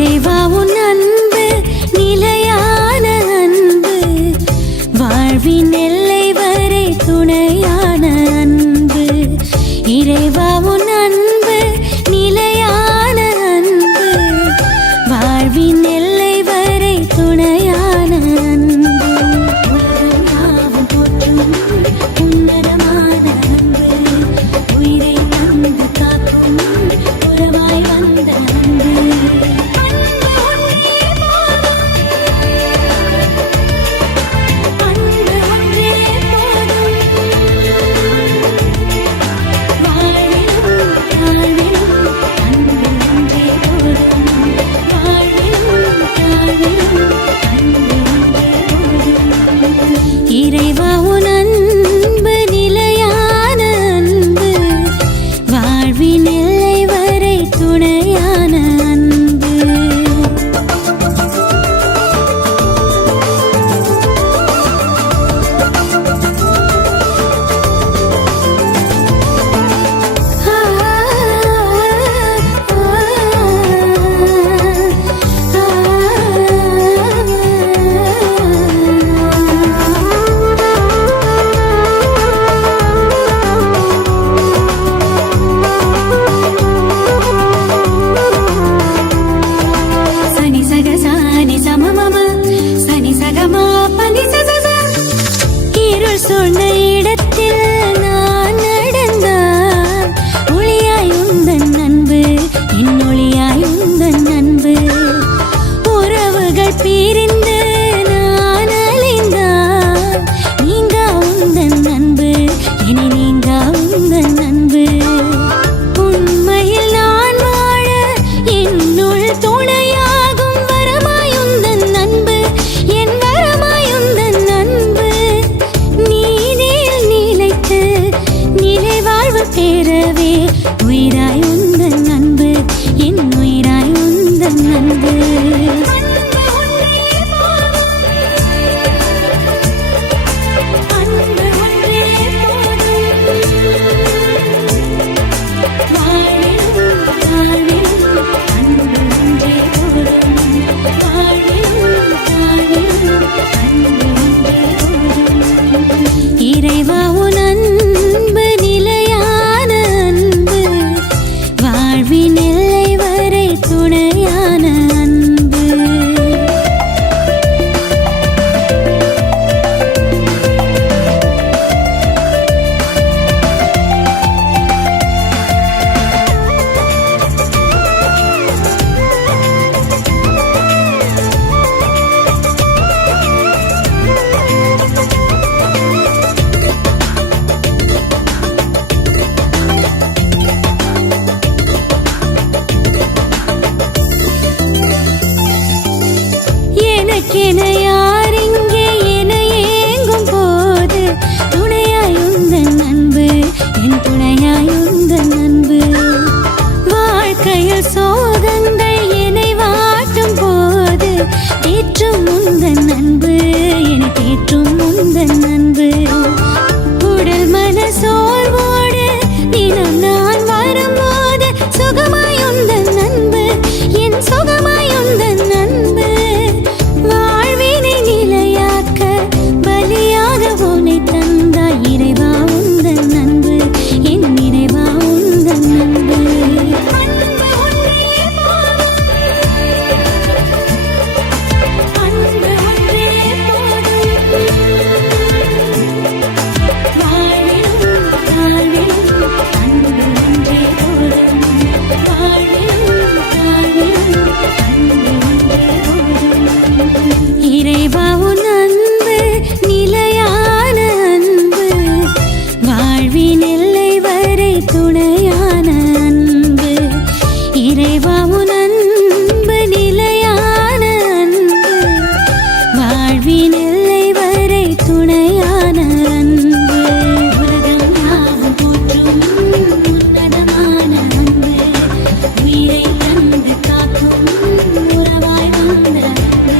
இறைவா உன் அன்பு நிலையான அன்பு, வாழ்வின் எல்லை வரை துணையான அன்பு. இறைவா உன் அன்பு நிலையான அன்பு, வாழ்வின் எல்லை வரை துணையான அன்பு. உன்னதமான அன்பு, உயிரை தந்து காக்கும் உறவாய் வந்த அன்பு. இறைவா உன் அன்பு நிலையான அன்பு, வாழ்வின் எல்லை வரை துணையான அன்பு. இருள் சொன்ன இடத்தில் நான் நடந்தால் ஒளியாய் உந்தன் அன்பு, என் ஒளியாய் உந்தன் அன்பு. உறவுகள் பிரிந்து நான் அலைந்தால் நீங்கா உந்தன் அன்பு, என்னை நீங்கா உந்தன் அன்பு. உண்மையில் நான் வாழ என்னுள் துணையாகும் வரமாய் உந்தன் அன்பு, என் வரமாய் உந்தன் அன்பு. நீதியில் நிலைத்து நிலை வாழ்வு பெறவே உயிராய் உந்தன் அன்பு, என் உயிராய் உந்தன் அன்பு. இறைவா உன் அன்பு நிலையான அன்பு, வாழ்வின் எல்லை வரை துணையான அன்பு. எனக்கென யார் இங்கே என ஏங்கும் போது துணையாய் உந்தன் அன்பு, என் துணையாய் உந்தன் அன்பு. வாழ்க்கையில் சோகங்கள் என்னை வாட்டும் போது தேற்றும் உந்தன் அன்பு, என்னை தேற்றும் உந்தன் அன்பு. உடல் மன சோர்வோடு தினம் நான் வரும்போது சுகமாய் உந்தன் அன்பு, என் சுகமாய் உந்தன் அன்பு. வாழ்வினை நிலையாக்க பலியாக உன்னை தந்தாய் இறைவா உந்தன் அன்பு, என் இறைவா உந்தன் அன்பு. இறைவா உன் அன்பு நிலையான அன்பு, வாழ்வின் எல்லை வரை துணையான அன்பு. இறைவா உன் அன்பு நிலையான அன்பு, வாழ்வின் எல்லை வரை துணையான அன்பு. உலகம் யாவும் போற்றும் உன்னதமான அன்பு, உயிரை தந்து காக்கும் உறவாய் வந்த அன்பு.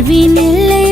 வாழ்வின் எல்லை